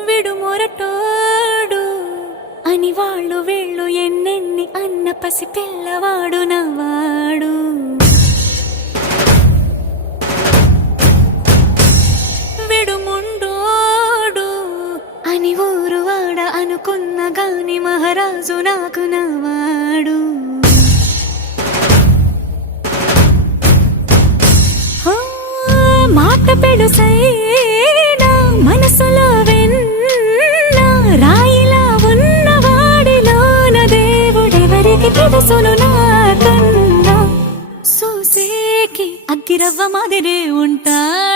విడుమొరటోడు అని వాళ్ళు వీళ్ళు ఎన్నెన్ని అన్న పసి పిల్లవాడు నవ్వాడు. విడుముండోడు అని ఊరు వాడ అనుకున్న గాని మహారాజు నాకు నవ్వాడు. మాట పెడుసైనా మనసులో వెన్న రాయిలా ఉన్నవాడిలోన దేవుడెవరికి తెలుసును నాకన్నా. సూసేకి అగ్గిరవ్వ మాదిరే ఉంటాడు.